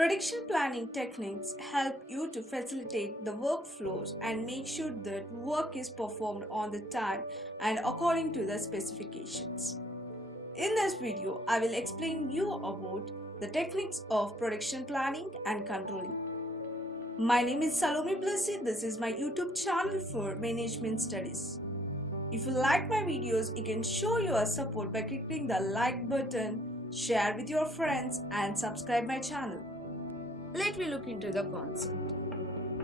Production planning techniques help you to facilitate the workflows and make sure that work is performed on the time and according to the specifications. In this video, I will explain you about the techniques of production planning and controlling. My name is Salome Blessy. This is my YouTube channel for management studies. If you like my videos, you can show your support by clicking the like button, share with your friends and subscribe my channel. Let me look into the concept.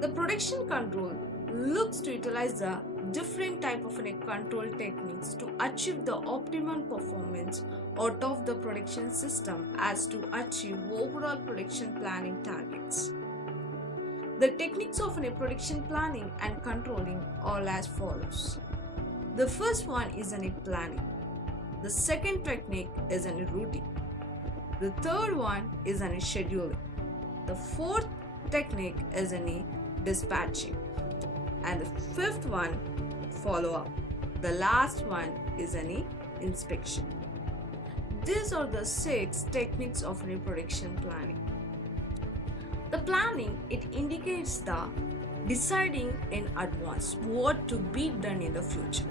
The production control looks to utilize the different type of control techniques to achieve the optimum performance out of the production system as to achieve overall production planning targets. The techniques of production planning and controlling are as follows. The first one is planning. The second technique is routing. The third one is scheduling. The fourth technique is dispatching. And the fifth one, follow-up. The last one is inspection. These are the 6 techniques of production planning. The planning, it indicates the deciding in advance what to be done in the future.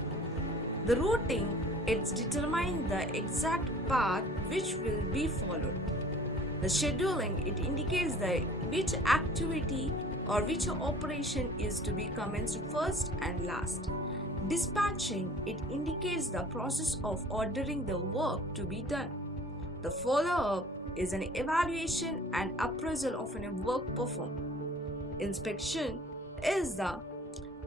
The routing, it's determining the exact path which will be followed. The scheduling, it indicates which activity or which operation is to be commenced first and last. Dispatching, it indicates the process of ordering the work to be done. The follow-up is an evaluation and appraisal of work performed. Inspection is the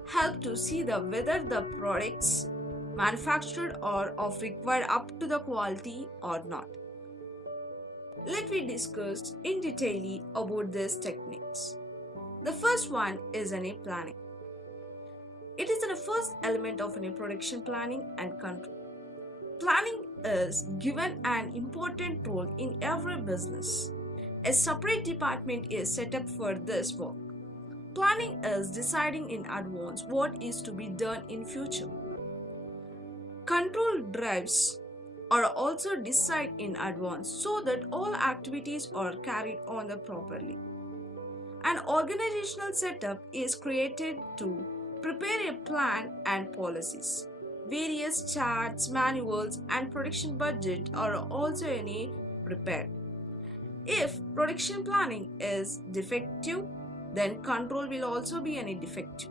help to see whether the products manufactured are of required up to the quality or not. Let me discuss in detail about these techniques. The first one is planning. It is the first element of production planning and control. Planning is given an important role in every business. A separate department is set up for this work. Planning is deciding in advance what is to be done in future. Control drives are also decided in advance so that all activities are carried on properly. An organizational setup is created to prepare a plan and policies. Various charts, manuals, and production budget are also prepared. If production planning is defective, then control will also be defective.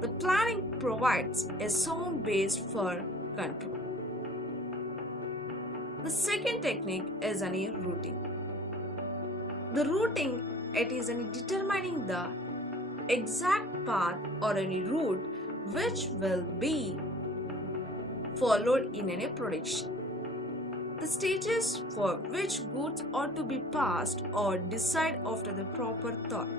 The planning provides a sound base for control. The second technique is routing. The routing, it is determining the exact path or route which will be followed in production. The stages for which goods are to be passed or decide after the proper thought.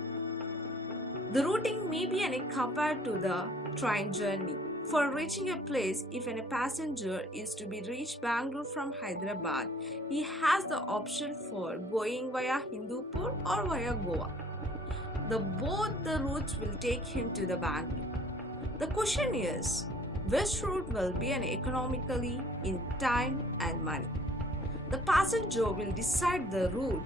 The routing may be compared to the train journey. For reaching a place, if a passenger is to be reached Bangalore from Hyderabad, he has the option for going via Hindupur or via Goa. Both the routes will take him to the Bangalore. The question is, which route will be economically in time and money? The passenger will decide the route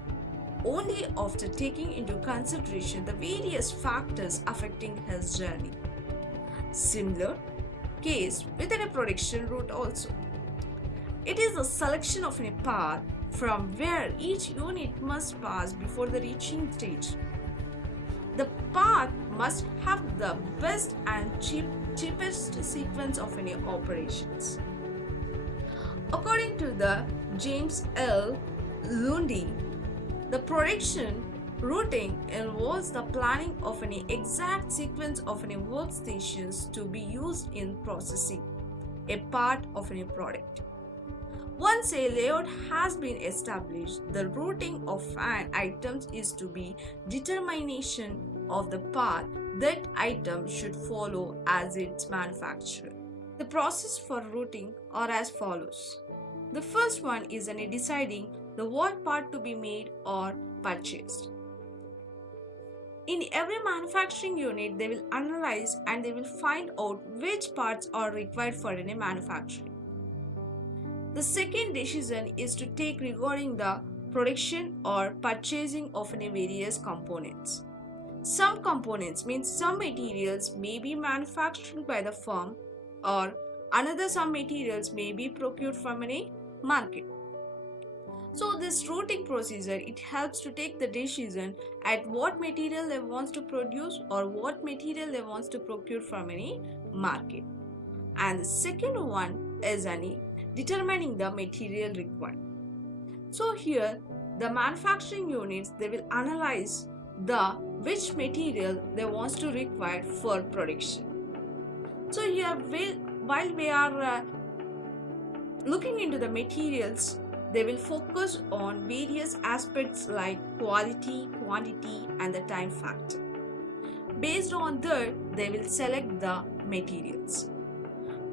only after taking into consideration the various factors affecting his journey. Similar case with a production route also. It is a selection of a path from where each unit must pass before the reaching stage. The path must have the best and cheapest sequence of operations. According to the James L. Lundy, the production routing involves the planning of an exact sequence of workstations to be used in processing a part of a product. Once a layout has been established, the routing of an items is to be determination of the path that item should follow as its manufacturer. The process for routing are as follows. The first one is deciding what part to be made or purchased. In every manufacturing unit, they will analyze and they will find out which parts are required for manufacturing. The second decision is to take regarding the production or purchasing of any various components. Some components means some materials may be manufactured by the firm, or another some materials may be procured from any market. So this routing procedure, it helps to take the decision at what material they want to produce or what material they want to procure from any market. And the second one is any determining the material required. So here the manufacturing units, they will analyze the which material they want to require for production. So here while we are looking into the materials, they will focus on various aspects like quality, quantity, and the time factor. Based on that, they will select the materials.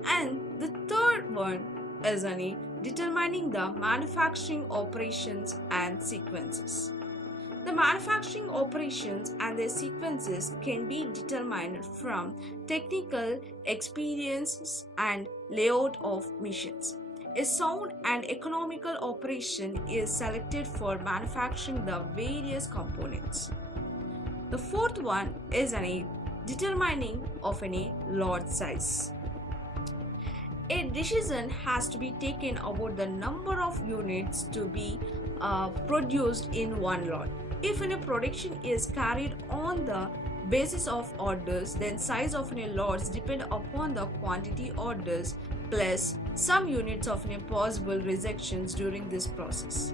And the third one is determining the manufacturing operations and sequences. The manufacturing operations and their sequences can be determined from technical experience and layout of machines. A sound and economical operation is selected for manufacturing the various components. The fourth one is determining of any lot size. A decision has to be taken about the number of units to be produced in one lot. If any production is carried on the basis of orders, then size of any lots depend upon the quantity orders plus some units of any possible rejections during this process.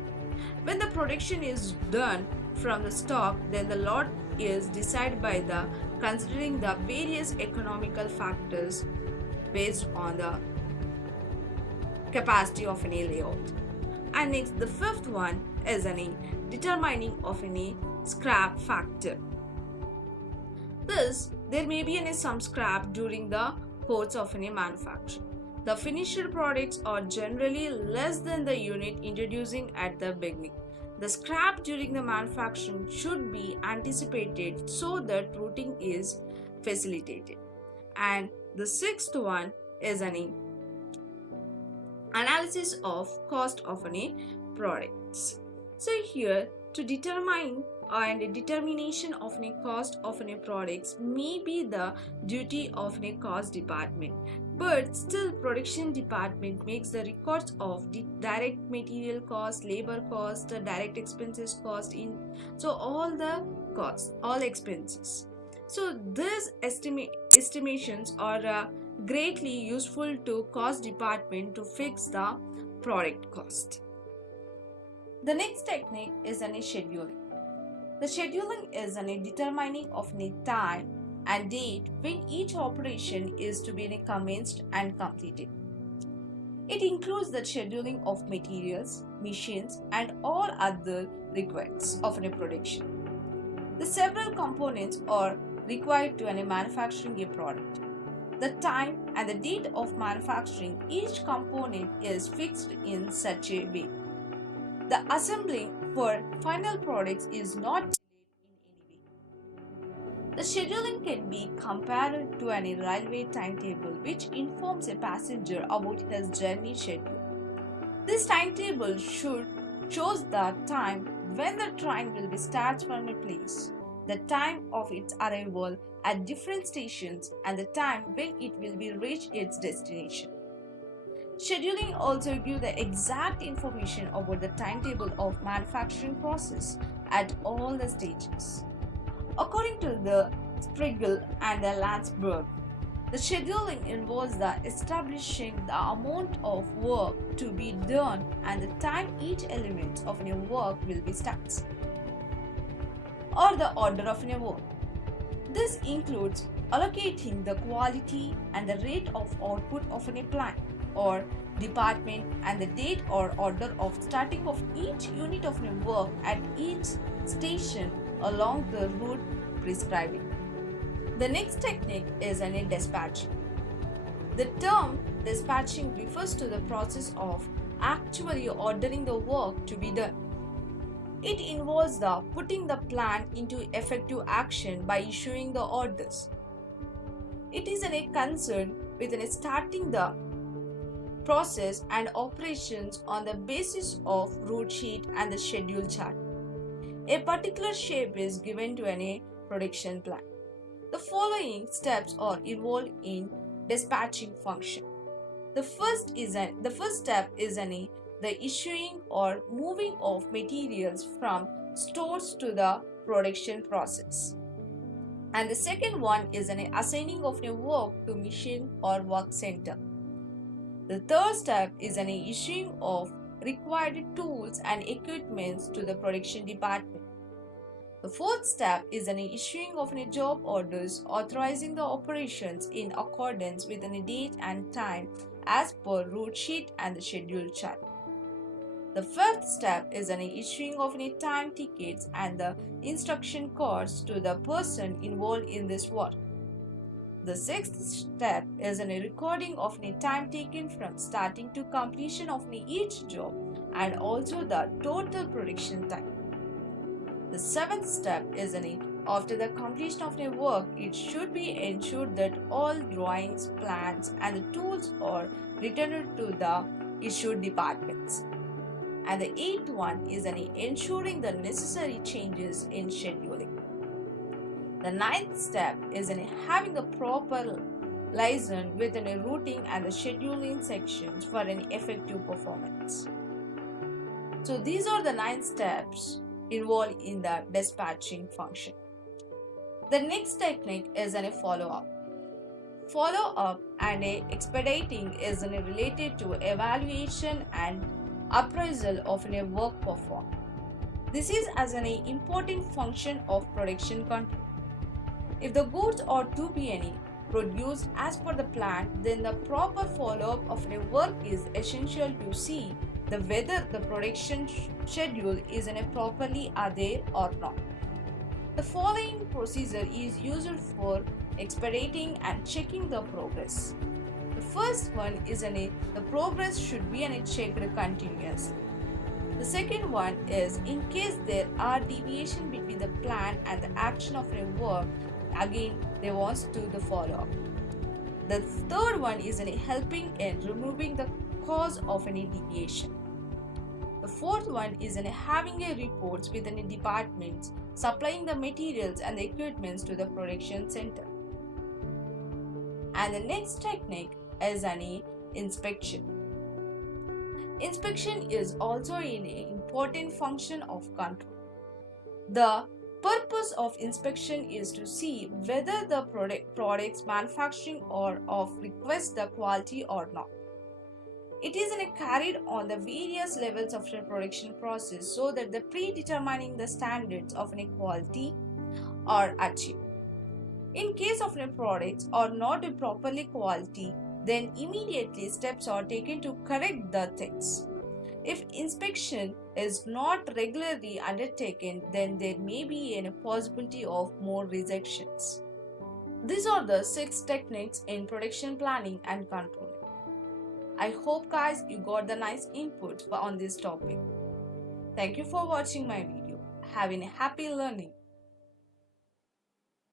When the production is done from the stock, then the lot is decided by the considering the various economical factors based on the capacity of any layout. And next, the fifth one is determining of any scrap factor. Thus, there may be some scrap during the course of any manufacture. The finished products are generally less than the unit introducing at the beginning. The scrap during the manufacturing should be anticipated so that routing is facilitated. And the sixth one is analysis of cost of any products. So here, to determine and determination of any cost of any products may be the duty of any cost department, but still production department makes the records of the direct material cost, labor cost, the direct expenses cost, in so all the costs, all expenses. So these estimations are greatly useful to cost department to fix the product cost. The next technique is scheduling. The scheduling is determining of time and date when each operation is to be commenced and completed. It includes the scheduling of materials, machines, and all other requirements of a production. The several components are required to manufacturing a product. The time and the date of manufacturing each component is fixed in such a way. The assembling for final products is not delayed in any way. The scheduling can be compared to a railway timetable which informs a passenger about his journey schedule. This timetable shows the time when the train will be started from a place, the time of its arrival at different stations, and the time when it will be reach its destination. Scheduling also gives the exact information about the timetable of manufacturing process at all the stages. According to the Sprigel and the Landsberg, the scheduling involves the establishing the amount of work to be done and the time each element of a work will be starts, or the order of a work. This includes allocating the quality and the rate of output of a plant or department and the date or order of starting of each unit of work at each station along the route prescribed. The next technique is dispatching. The term dispatching refers to the process of actually ordering the work to be done. It involves the putting the plan into effective action by issuing the orders. It is concern with starting the process and operations on the basis of route sheet and the schedule chart. A particular shape is given to any production plan. The following steps are involved in dispatching function. The first step is the issuing or moving of materials from stores to the production process. And the second one is an assigning of a work to machine or work center. The third step is an issuing of required tools and equipments to the production department. The fourth step is an issuing of a job orders authorizing the operations in accordance with a date and time as per route sheet and the schedule chart. The fifth step is an issuing of any time tickets and the instruction cards to the person involved in this work. The sixth step is a recording of any time taken from starting to completion of each job and also the total production time. The seventh step is after the completion of the work, it should be ensured that all drawings, plans, and the tools are returned to the issued departments. And the eighth one is ensuring the necessary changes in scheduling. The ninth step is having the proper liaison with the routing and the scheduling sections for an effective performance. So these are the 9 steps involved in the dispatching function. The next technique is a follow-up. Follow-up and expediting is related to evaluation and appraisal of a work performed. This is as an important function of production control. If the goods are to be produced as per the plan, then the proper follow-up of a work is essential to see whether the production schedule is properly adhered or not. The following procedure is used for expediting and checking the progress. The first one is the progress should be checked continuously. The second one is in case there are deviation between the plan and the action of a work, again they want to the follow-up. The third one is helping in removing the cause of any deviation. The fourth one is having a reports within a departments supplying the materials and the equipments to the production center. And the next technique is an inspection. Inspection is also an important function of control. The purpose of inspection is to see whether the products manufacturing or of request the quality or not. It is carried on the various levels of the production process so that the predetermining the standards of quality are achieved. In case of products are not properly quality, then immediately steps are taken to correct the things. If inspection is not regularly undertaken, then there may be a possibility of more rejections. These are the 6 techniques in production planning and controlling. I hope guys you got the nice input on this topic. Thank you for watching my video. Having a happy learning.